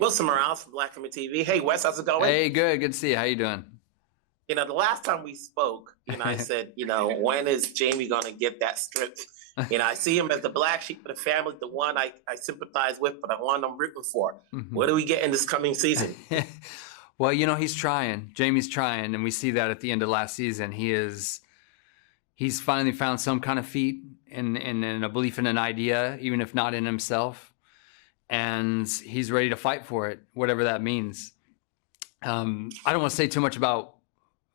Wilson Morales from Black Women TV. Hey, Wes, how's it going? Hey, good. Good to see you. How you doing? The last time we spoke, I said, when is Jamie going to get that strip? I see him as the black sheep of the family, the one I sympathize with, but the one I'm rooting for. What do we get in this coming season? Well, he's trying. Jamie's trying, and we see that at the end of last season. He's finally found some kind of feat in a belief in an idea, even if not in himself. And he's ready to fight for it, whatever that means. I don't want to say too much about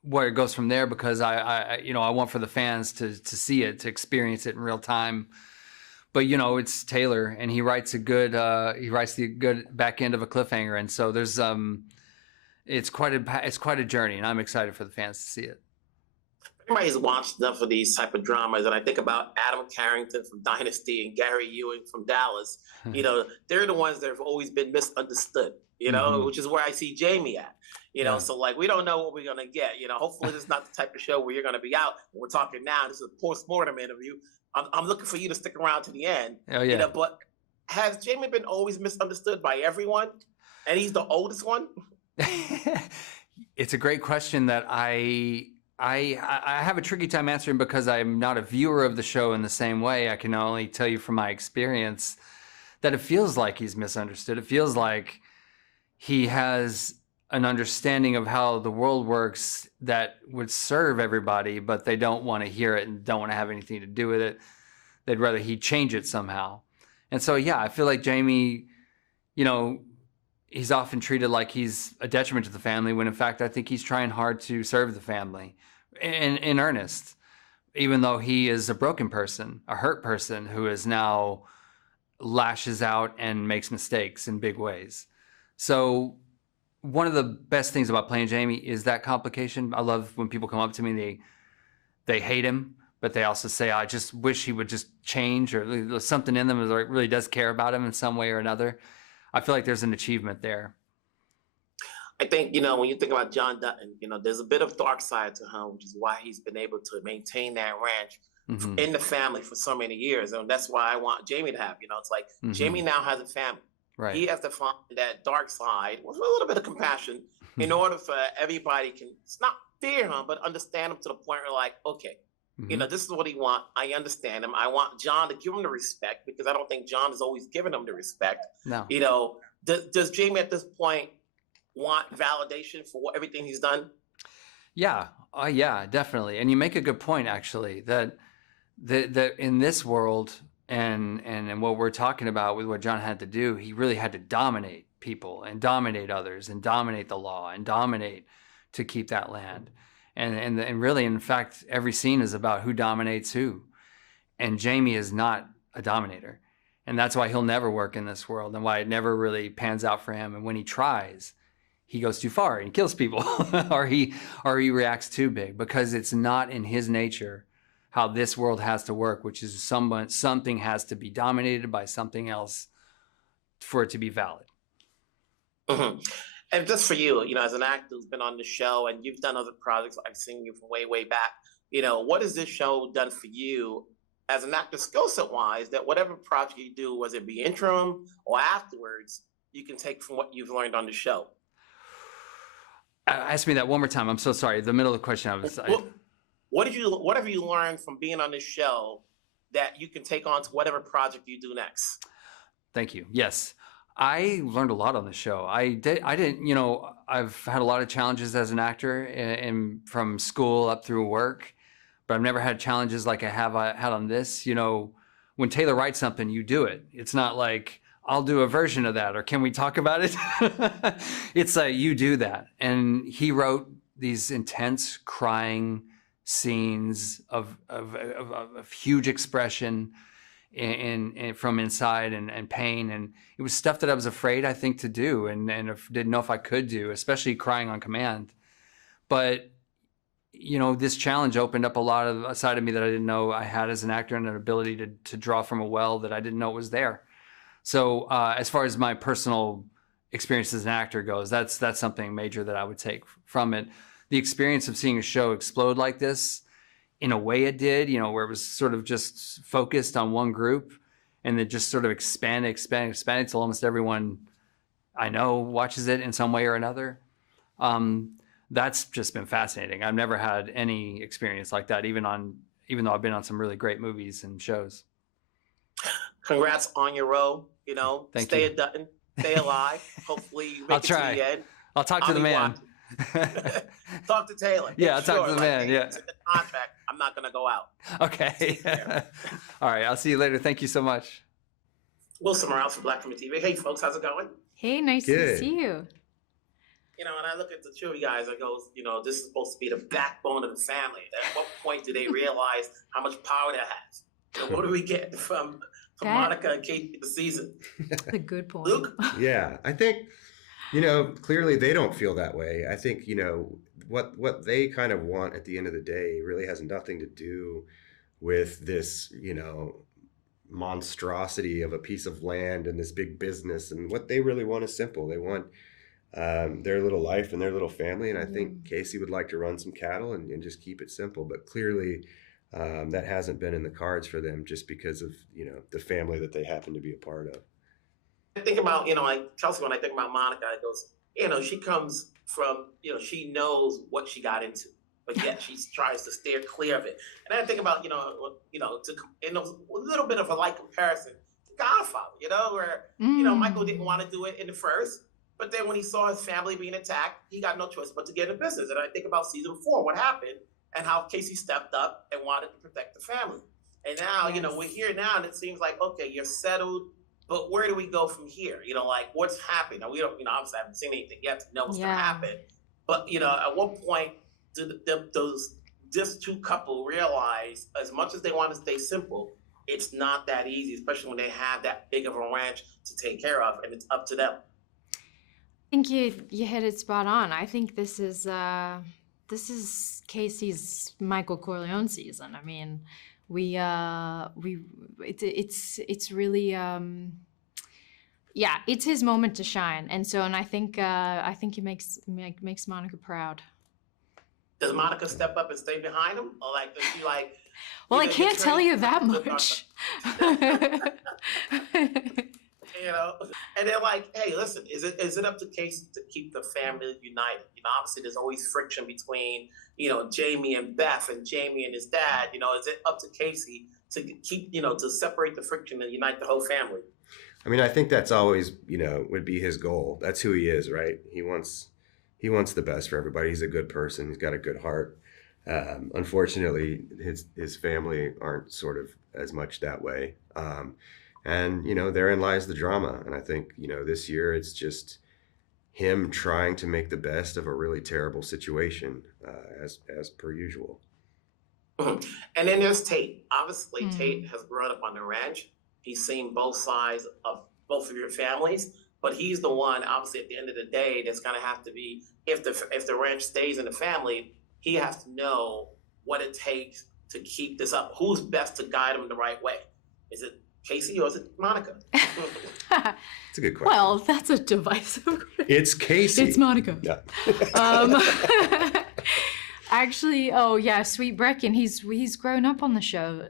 where it goes from there because I want for the fans to see it, to experience it in real time. But it's Taylor, and he writes the good back end of a cliffhanger, and so there's it's quite a journey, and I'm excited for the fans to see it. Everybody's watched enough of these type of dramas, and I think about Adam Carrington from Dynasty and Gary Ewing from Dallas. They're the ones that have always been misunderstood, which is where I see Jamie at. So like we don't know what we're gonna get. Hopefully this is not the type of show where you're gonna be out. We're talking now. This is a post-mortem interview. I'm looking for you to stick around to the end. Oh yeah. But has Jamie been always misunderstood by everyone, and he's the oldest one? It's a great question that I have a tricky time answering because I'm not a viewer of the show in the same way. I can only tell you from my experience that it feels like he's misunderstood. It feels like he has an understanding of how the world works that would serve everybody, but they don't want to hear it and don't want to have anything to do with it. They'd rather he change it somehow. And so, yeah, I feel like Jamie, he's often treated like he's a detriment to the family when in fact I think he's trying hard to serve the family in earnest, even though he is a broken person, a hurt person who is now lashes out and makes mistakes in big ways. So one of the best things about playing Jamie is that complication. I love when people come up to me and they hate him, but they also say, I just wish he would just change, or there's something in them that really does care about him in some way or another. I feel like there's an achievement there. I think, when you think about John Dutton, there's a bit of dark side to him, which is why he's been able to maintain that ranch in the family for so many years. And that's why I want Jamie to have, it's like Jamie now has a family. Right. He has to find that dark side with a little bit of compassion in order for everybody can, it's not fear him, but understand him to the point where like, okay, this is what he wants. I understand him. I want John to give him the respect because I don't think John has always given him the respect. No. Does Jamie at this point want validation for everything he's done? Yeah. Yeah, definitely. And you make a good point, actually, that in this world and what we're talking about with what John had to do, he really had to dominate people and dominate others and dominate the law and dominate to keep that land. And really, in fact, every scene is about who dominates who. And Jamie is not a dominator. And that's why he'll never work in this world and why it never really pans out for him. And when he tries, he goes too far and kills people or he reacts too big because it's not in his nature how this world has to work, which is something has to be dominated by something else for it to be valid. Mm-hmm. And just for you, as an actor who's been on the show and you've done other projects, I've seen you from way, way back, what has this show done for you as an actor skill set wise that whatever project you do, whether it be interim or afterwards, you can take from what you've learned on the show? Ask me that one more time. I'm so sorry. The middle of the question, what have you learned from being on this show that you can take on to whatever project you do next? Thank you. Yes. I learned a lot on the show. I've had a lot of challenges as an actor and from school up through work, but I've never had challenges like I had on this. When Taylor writes something, you do it. It's not like, I'll do a version of that, or can we talk about it? It's like, you do that. And he wrote these intense crying scenes of huge expression in from inside and pain, and it was stuff that I was afraid, I think, to do and didn't know if I could do, especially crying on command. But this challenge opened up a side of me that I didn't know I had as an actor, and an ability to draw from a well that I didn't know was there. So as far as my personal experience as an actor goes, that's something major that I would take from it. The experience of seeing a show explode like this, in a way it did, where it was sort of just focused on one group and then just sort of expanded till almost everyone I know watches it in some way or another. That's just been fascinating. I've never had any experience like that, even though I've been on some really great movies and shows. Congrats on your role. Thank stay you. a Dutton, stay alive. Hopefully you I'll make it try. to the end. I'll talk to the man. Talk to Taylor. Yeah, I'll talk to the man. Hey, Yeah. it's in the contract. I'm not going to go out. Okay. All right. I'll see you later. Thank you so much. Wilson Morales from Black Women TV. Hey, folks, how's it going? Hey, nice to see you. And I look at the two of you guys, I go, this is supposed to be the backbone of the family. At what point do they realize how much power that has? What do we get from Monica and Kayce this season? That's a good point. Luke? Yeah, I think, clearly they don't feel that way. I think, what they kind of want at the end of the day really has nothing to do with this, monstrosity of a piece of land and this big business. And what they really want is simple. They want their little life and their little family. And I think Kayce would like to run some cattle and just keep it simple. But clearly that hasn't been in the cards for them just because of, the family that they happen to be a part of. I think about, like Kelsey, when I think about Monica, it goes, she comes from, she knows what she got into, but yet she tries to steer clear of it. And I think about, in a little bit of a light comparison, Godfather, where, Michael didn't want to do it in the first, but then when he saw his family being attacked, he got no choice but to get in business. And I think about season 4, what happened, and how Kayce stepped up and wanted to protect the family. And now, we're here now, and it seems like, okay, you're settled, but where do we go from here? What's happening? Now, we don't, obviously I haven't seen anything yet to know what's going to happen. But, at what point do this two couple realize, as much as they want to stay simple, it's not that easy, especially when they have that big of a ranch to take care of, and it's up to them. I think you hit it spot on. I think this is Kayce's Michael Corleone season. I mean, it's really it's his moment to shine, and I think he makes Monica proud. Does Monica step up and stay behind him, or does she Well, I can't tell you that much. And they're like, hey, listen, is it up to Kayce to keep the family united? Obviously there's always friction between, Jamie and Beth and Jamie and his dad. Is it up to Kayce to keep, to separate the friction and unite the whole family? I mean, I think that's always, would be his goal. That's who he is, right? He wants the best for everybody. He's a good person. He's got a good heart. Unfortunately, his family aren't sort of as much that way. And, therein lies the drama. And I think, this year it's just him trying to make the best of a really terrible situation, as per usual. And then there's Tate. Obviously, Tate has grown up on the ranch. He's seen both sides of both of your families, but he's the one, obviously, at the end of the day, that's going to have to be, if the ranch stays in the family, he has to know what it takes to keep this up. Who's best to guide him the right way? Is it Kayce or is it Monica? It's a good question. Well, that's a divisive question. It's Kayce. It's Monica. Yeah. Actually, Sweet Brecken, he's grown up on the show.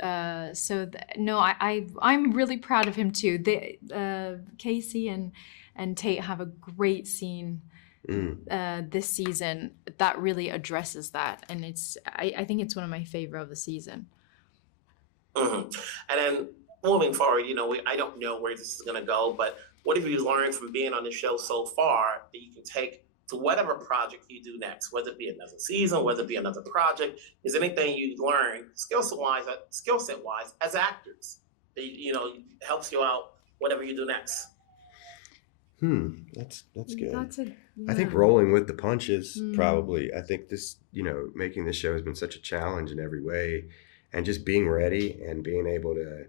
I'm really proud of him too. Kayce and Tate have a great scene this season that really addresses that, and I think it's one of my favorite of the season. And then moving forward, I don't know where this is going to go, but what have you learned from being on the show so far that you can take to whatever project you do next, whether it be another season, whether it be another project? Is anything you learned skill set wise as actors that helps you out whatever you do next? That's good. I think rolling with the punches, probably. I think this, making this show has been such a challenge in every way, and just being ready and being able to,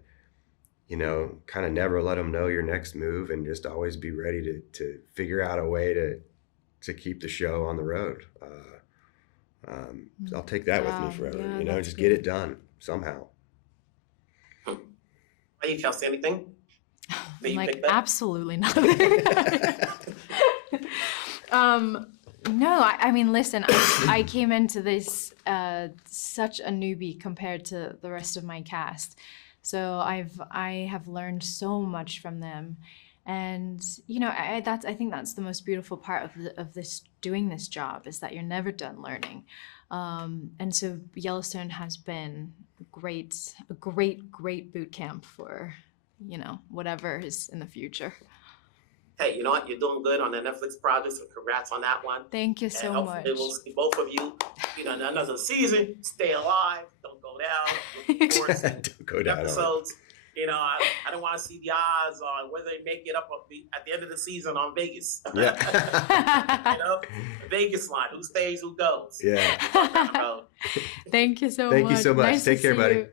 kind of never let them know your next move, and just always be ready to figure out a way to keep the show on the road. I'll take that with me forever, just get it done somehow. Are you, Kelsey, anything? Absolutely not. No, I mean, listen, I came into this such a newbie compared to the rest of my cast. So I have learned so much from them. And I think that's the most beautiful part of this doing this job, is that you're never done learning. And so Yellowstone has been a great boot camp for whatever is in the future. Hey, you know what? You're doing good on the Netflix project, so congrats on that one. Thank you so much. We'll see both of you, another season. Stay alive. Don't go down. Looking forward to Don't go down. episodes. I don't want to see the odds on whether they make it up at the end of the season on Vegas. Yeah. Vegas line. Who stays, who goes. Yeah. Thank you so much. Thank you so much. Nice Take to care, see buddy. you.